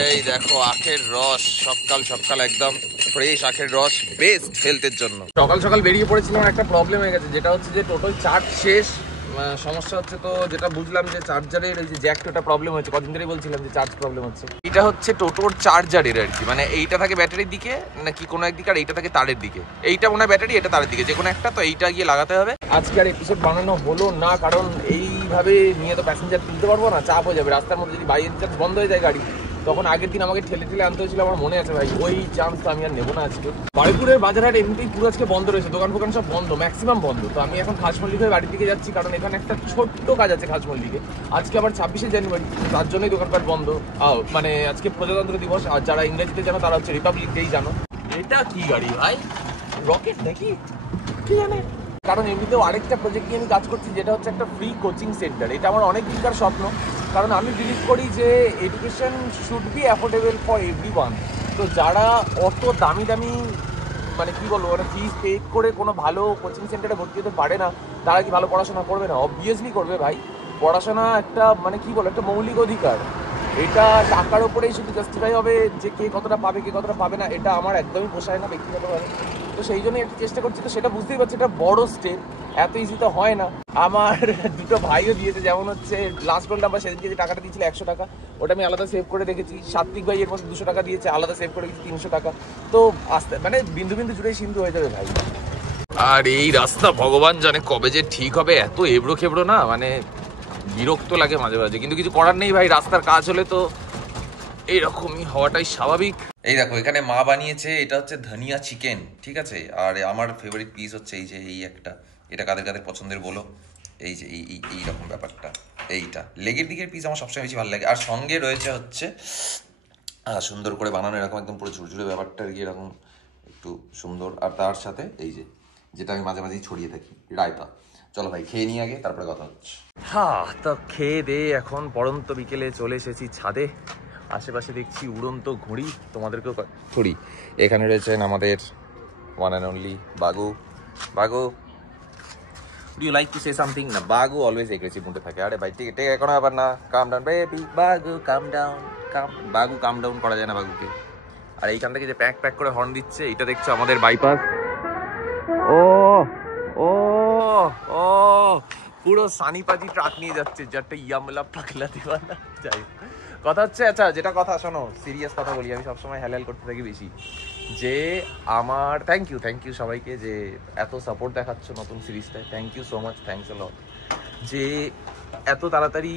এই দেখো আখের রস, সকাল সকাল একদম ফ্রেশ আখের রস, বেস্ট হেলথের জন্য। সকাল সকাল বেরিয়ে পড়েছিলাম, একটা প্রবলেম হয়ে গেছে, যেটা হচ্ছে যে টোটাল চার্জ শেষ। সমস্যা হচ্ছে, তো যেটা বুঝলাম যে চার্জারের এই যে জ্যাকটা প্রবলেম হচ্ছে, কদিন ধরেই বলছিলাম যে চার্জ প্রবলেম হচ্ছে। এটা হচ্ছে টোটোর চার্জারের আর কি, মানে এইটা থাকে ব্যাটারির দিকে নাকি কোনো একদিকে, আর এইটা থাকে তারের দিকে। এইটা মনে হয় ব্যাটারি, এটা তারের দিকে, যে কোনো একটা। তো এইটা গিয়ে লাগাতে হবে। আজকে আর এপিসোড বানানো হলো না, কারণ এইভাবে নিয়ে তো প্যাসেঞ্জার তুলতে পারবো না, চাপ হয়ে যাবে। রাস্তার মধ্যে যদি বাই চান্স বন্ধ হয়ে যায় গাড়ি, তখন আগের দিন আমাকে ঠেলে ঠেলে আনতে হয়েছিল, আমার মনে আছে ভাই। ওই চান্স তো আমি আর নেবো না আজকে। বারুইপুরের বাজারহাট এমনিতেই পুরো আজকে বন্ধ রয়েছে, দোকান ফোকান সব বন্ধ, ম্যাক্সিমাম বন্ধ। তো আমি এখন খাসমল্লিক হয়ে বাড়ির দিকে যাচ্ছি, কারণ এখানে একটা ছোট্ট কাজ আছে খাসমল্লিকে। আজকে আবার 26শে জানুয়ারি, তার জন্যই দোকানপাট বন্ধ। মানে আজকে প্রজাতন্ত্র দিবস, আর যারা ইংরেজিতে জানো তারা হচ্ছে রিপাবলিক ডেই জানো। এটা কি গাড়ি ভাই, রকেট নাকি কি জানে। কারণ এমনিতেও আরেকটা প্রজেক্ট নিয়ে আমি কাজ করছি, যেটা হচ্ছে একটা ফ্রি কোচিং সেন্টার। এটা আমার অনেক দিনকার স্বপ্ন, কারণ আমি বিলিভ করি যে education should be affordable for everyone. তো যারা অত দামি দামি মানে কি বলবো, মানে ফিস পে করে কোনো ভালো কোচিং সেন্টারে ভর্তি হতে পারে না, তারা কি ভালো পড়াশোনা করবে না? অবভিয়াসলি করবে ভাই। পড়াশোনা একটা মানে কি বলো, একটা মৌলিক অধিকার। এটা টাকার উপরেই শুধু জাস্টিফাই হবে যে কে কতটা পাবে কে কতটা পাবে না, এটা আমার একদমই পোষায় না ব্যক্তিগতভাবে। তো সেই জন্যই একটু চেষ্টা করছি। তো সেটা বুঝতেই পারছি, এটা বড় স্টেপ, এত ইজি তো হয় না। আমার দুটো ভাইও দিয়েছে, যেমন হচ্ছে লাস্ট রোল নাম্বার সেদিনকে যে টাকাটা দিয়েছিল 100 টাকা, ওটা আমি আলাদা সেভ করে রেখেছি। সাত্বিক ভাই এর মধ্যে 200 টাকা দিয়েছে, আলাদা সেভ করে রেখেছি 300 টাকা। তো আস্তে মানে বিন্দু বিন্দু জুড়ে সিন্ধু হয়ে যাবে ভাই। আর এই রাস্তা ভগবান জানে কবে যে ঠিক হবে, এত এবড়ো খেবড়ো না, মানে বিরক্ত লাগে মাঝে মাঝে, কিন্তু কিছু করার নেই ভাই। রাস্তার কাজ হলে তো এইরকমই হওয়াটাই স্বাভাবিক। এই দেখো এখানে মা বানিয়েছে, এটা হচ্ছে ধনিয়া চিকেন, ঠিক আছে। আর আমার ফেভারিট পিস হচ্ছে এই যে এই একটা, এটা কাদের কাদের পছন্দের বলো। এই যে এইরকম ব্যাপারটা, এইটা লেগের দিকের পিস আমার সবসময় বেশি ভালো লাগে। আর সঙ্গে রয়েছে হচ্ছে সুন্দর করে বানানো এরকম একদম পুরো ঝুরঝুরে ব্যাপারটা আর কি, এরকম একটু সুন্দর। আর তার সাথে এই যে যেটা আমি মাঝে মাঝেই ছড়িয়ে থাকি, রায়তা। চলো ভাই খেয়ে নিই আগে, তারপরে কথা হচ্ছে। হ্যাঁ, তো খেয়ে দে এখন পড়ন্ত বিকেলে চলে এসেছি ছাদে। আশেপাশে দেখছি উড়ন্ত ঘুড়ি, তোমাদেরকেও ঘুড়ি। এখানে রয়েছেন আমাদের one and only বাগু। বাগু, would you like to say something? না, বাগু অলওয়েজ এগ্রেসিভ মুডে থাকে। আরে ভাই ঠিক ঠিক এখন আবার না, কাম ডাউন বেবি, বাগু কাম ডাউন, কাম। বাগু কাম ডাউন করা যায় না বাগুকে। আর এইখান থেকে যে প্যাক প্যাক করে হর্ন দিচ্ছে, এটা দেখছো আমাদের বাইপাস। ও ও ও পুরো সানিপাজি ট্রাক নিয়ে যাচ্ছে, যারটা ইয়ামলা পাগলা দিওয়ানা। যাই কথা হচ্ছে, আচ্ছা যেটা কথা শোনো, সিরিয়াস কথা বলি, আমি সবসময় হ্যালাল করতে থাকি বেশি। যে আমার থ্যাংক ইউ সবাইকে যে এত সাপোর্ট দেখাচ্ছ নতুন সিরিজটায়, thank you so much, thanks a lot. যে এত তাড়াতাড়ি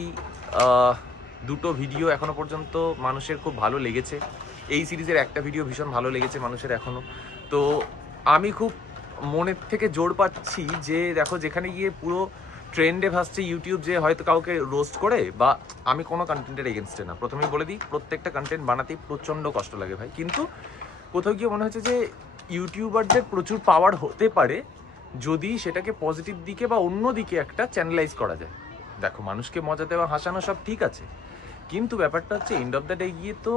দুটো ভিডিও এখনো পর্যন্ত মানুষের খুব ভালো লেগেছে। এই সিরিজের একটা ভিডিও ভীষণ ভালো লেগেছে মানুষের এখনো। তো আমি খুব মনের থেকে জোর পাচ্ছি যে দেখো, যেখানে গিয়ে পুরো ট্রেন্ডে ভাসছে ইউটিউব, যে হয়তো কাউকে রোস্ট করে, বা আমি কোনো কন্টেন্টের এগেনস্টে না, প্রথমেই বলে দিই, প্রত্যেকটা কন্টেন্ট বানাতেই প্রচণ্ড কষ্ট লাগে ভাই। কিন্তু কোথাও গিয়ে মনে হচ্ছে যে ইউটিউবারদের প্রচুর পাওয়ার হতে পারে যদি সেটাকে পজিটিভ দিকে বা অন্য দিকে একটা চ্যানেলাইজ করা যায়। দেখো, মানুষকে মজা দেওয়া, হাসানো সব ঠিক আছে, কিন্তু ব্যাপারটা হচ্ছে এন্ড অফ দ্য ডে গিয়ে তো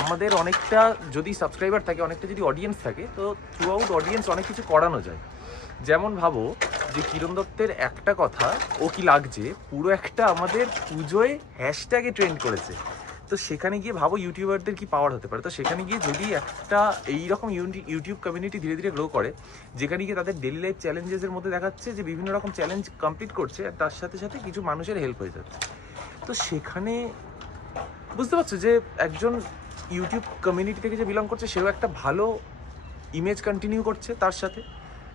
আমাদের অনেকটা যদি সাবস্ক্রাইবার থাকে, অনেকটা যদি অডিয়েন্স থাকে, তো থ্রু আউট অডিয়েন্স অনেক কিছু করানো যায়। যেমন ভাবো যে কিরণ দত্তের একটা কথা, ও কি লাগছে, পুরো একটা আমাদের পুজোয় হ্যাশট্যাগে ট্রেন্ড করেছে। তো সেখানে গিয়ে ভাবো ইউটিউবারদের কি পাওয়ার হতে পারে। তো সেখানে গিয়ে যদি একটা এইরকম ইউটিউব কমিউনিটি ধীরে ধীরে গ্রো করে, যেখানে গিয়ে তাদের ডেলি লাইফ চ্যালেঞ্জেসের মধ্যে দেখাচ্ছে যে বিভিন্ন রকম চ্যালেঞ্জ কমপ্লিট করছে, আর তার সাথে সাথে কিছু মানুষের হেল্প হয়ে যাচ্ছে। তো সেখানে বুঝতে পারছো যে একজন ইউটিউব কমিউনিটি থেকে যে বিলং করছে, সেও একটা ভালো ইমেজ কন্টিনিউ করছে, তার সাথে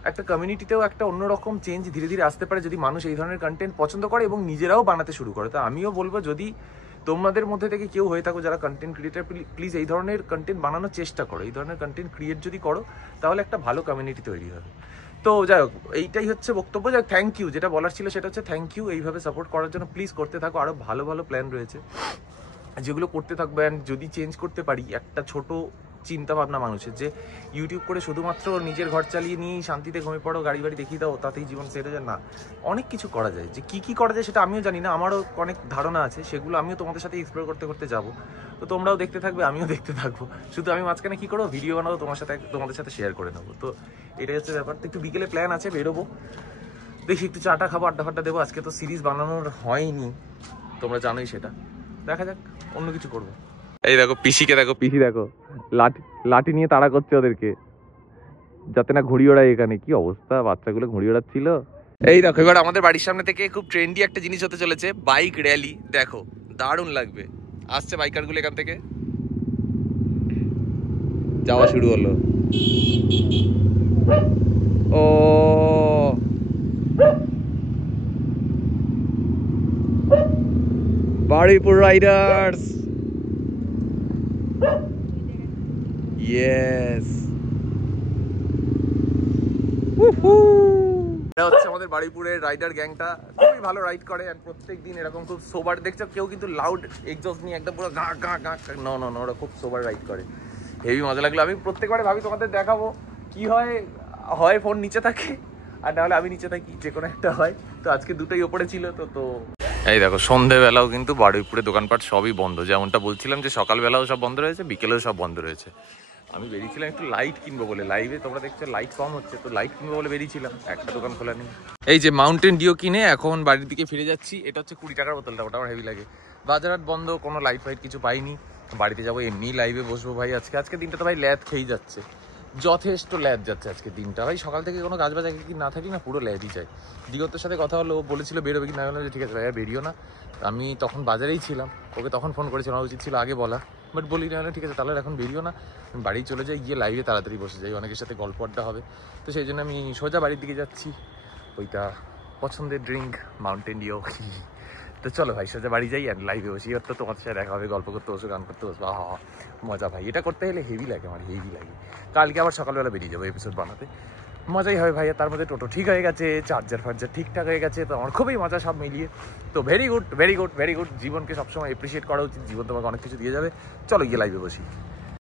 একটা কমিউনিটিতেও একটা অন্যরকম চেঞ্জ ধীরে ধীরে আসতে পারে যদি মানুষ এই ধরনের কন্টেন্ট পছন্দ করে এবং নিজেরাও বানাতে শুরু করে। তো আমিও বলবো, যদি তোমাদের মধ্যে থেকে কেউ হয়ে থাকো যারা কন্টেন্ট ক্রিয়েটার, প্লিজ এই ধরনের কন্টেন্ট বানানোর চেষ্টা করো। এই ধরনের কন্টেন্ট ক্রিয়েট যদি করো, তাহলে একটা ভালো কমিউনিটি তৈরি হবে। তো যাই হোক, এইটাই হচ্ছে বক্তব্য। যাই হোক, থ্যাংক ইউ। যেটা বলার ছিল সেটা হচ্ছে থ্যাংক ইউ, এইভাবে সাপোর্ট করার জন্য। প্লিজ করতে থাকো, আরও ভালো ভালো প্ল্যান রয়েছে যেগুলো করতে থাকবে। অ্যান্ড যদি চেঞ্জ করতে পারি একটা ছোট চিন্তা ভাবনা মানুষের, যে ইউটিউব করে শুধুমাত্র নিজের ঘর চালিয়ে নিয়েই শান্তিতে ঘুমিয়ে পড়ো, গাড়ি বাড়ি দেখিয়ে দাও, তাতেই জীবন সেট হয়ে যায়, না, অনেক কিছু করা যায়। যে কী কী করা যায় সেটা আমিও জানি না, আমারও অনেক ধারণা আছে, সেগুলো আমিও তোমাদের সাথে এক্সপ্লোর করতে করতে যাবো। তো তোমরাও দেখতে থাকবে, আমিও দেখতে থাকবো। শুধু আমি মাঝখানে কী করবো, ভিডিও বানাবো, তোমাদের সাথে শেয়ার করে নেবো। তো এটাই হচ্ছে ব্যাপার। তো একটু বিকেলে প্ল্যান আছে, বেরোবো, দেখি একটু চাটা খাবো, আড্ডা ফাড্ডা দেবো। আজকে তো সিরিজ বানানোর হয়নি, তোমরা জানোই সেটা। দেখা যাক, অন্য কিছু করবো। এই দেখো পিসিকে দেখো, পিসি দেখো লাঠি লাঠি নিয়ে তাড়া করছে ওদেরকে যাতে না ঘুড়ি ওড়ায়। এখানে কি অবস্থা, বাচ্চাগুলো ঘুড়ি ওড়াচ্ছিল। এই দেখো এবার আমাদের বাড়ির সামনে থেকে খুব ট্রেন্ডি একটা জিনিস হতে চলেছে, বাইক র্যালি। দেখো দারুণ লাগবে, আসছে বাইকার গুলো এখান থেকে, যাওয়া শুরু হলো। ও বারুইপুর রাইডার্স, ইয়েস। এটা হচ্ছে আমাদের বারুইপুরের রাইডার গ্যাংটা, খুবই ভালো রাইড করে। আর প্রত্যেক দিন এরকম খুব সোবার, দেখছো কেউ কিন্তু লাউড এক্সজস্ট নিয়ে একদম পুরো গা গা গা, না না না, ওরা খুব সোবার রাইড করে, হেভি মজা লাগলো। আমি প্রত্যেকবারে ভাবি তোমাদের দেখাবো কি হয়, হয় ফোন নিচে থাকে আর নাহলে আমি নিচে থাকি, যে কোনো একটা হয়। তো আজকে দুটোই ওপরে ছিল। তো এই দেখো সন্ধ্যেবেলাও কিন্তু বারুইপুরে দোকানপাট সবই বন্ধ, যেমনটা বলছিলাম যে সকালবেলাও সব বন্ধ রয়েছে, বিকেলেও সব বন্ধ রয়েছে। আমি বেরিয়েছিলাম একটু লাইট কিনবো বলে, লাইভে তোমরা দেখছো লাইট কম হচ্ছে, তো লাইট কিনবো বলে বেরিয়েছিলাম, একটা দোকান খোলা নেই। এই যে মাউন্টেন ডিও কিনে এখন বাড়ির দিকে ফিরে যাচ্ছি। এটা হচ্ছে 20 টাকার বোতলটা, ওটা আমার হেভি লাগে। বাজারহাট বন্ধ, কোনো লাইট ফাইট কিছু পাইনি। বাড়িতে যাবো, এমনি লাইভে বসবো ভাই। আজকে দিনটা তো ভাই ল্যাদ খেয়েই যাচ্ছে, যথেষ্ট ল্যাদ যাচ্ছে আজকে দিনটা ভাই। সকাল থেকে কোনো কাজ বাজ কি না থাকি না, পুরো ল্যাদই যায়। দিগতের সাথে কথা হলো, ও বলেছিল বেরোবে কি না, বললাম যে ঠিক আছে ভাই বেরিও না। আমি তখন বাজারেই ছিলাম, ওকে তখন ফোন করেছিলাম, আমার উচিত ছিল আগে বলা, বাট বলি না, ঠিক আছে তাহলে এখন বেরিও না, আমি বাড়ি চলে যাই, গিয়ে লাইভে তাড়াতাড়ি বসে যাই, অনেকের সাথে গল্প আড্ডা হবে। তো সেই জন্য আমি সোজা বাড়ির দিকে যাচ্ছি, ওইটা পছন্দের ড্রিঙ্ক মাউন্টেন ডিও। তো চলো ভাই সোজা বাড়ি যাই আর লাইভে বসি। এবার তো তোমার সাথে দেখা হবে, গল্প করতে বসবো, গান করতে বসবো, আহা মজা ভাই। এটা করতে গেলে হেভি লাগে, আমার হেভি লাগে। কালকে আবার সকালবেলা বেরিয়ে যাবো এপিসোড বানাতে, মজাই হবে ভাই। তার মধ্যে টোটো ঠিক হয়ে গেছে, চার্জার ফার্জার ঠিকঠাক হয়ে গেছে, তো আমার খুবই মজা সব মিলিয়ে। তো very good very good very good. জীবনকে সবসময় এপ্রিসিয়েট করা উচিত, জীবন তোমাকে অনেক কিছু দিয়ে যাবে। চলো গিয়ে লাইভে বসি।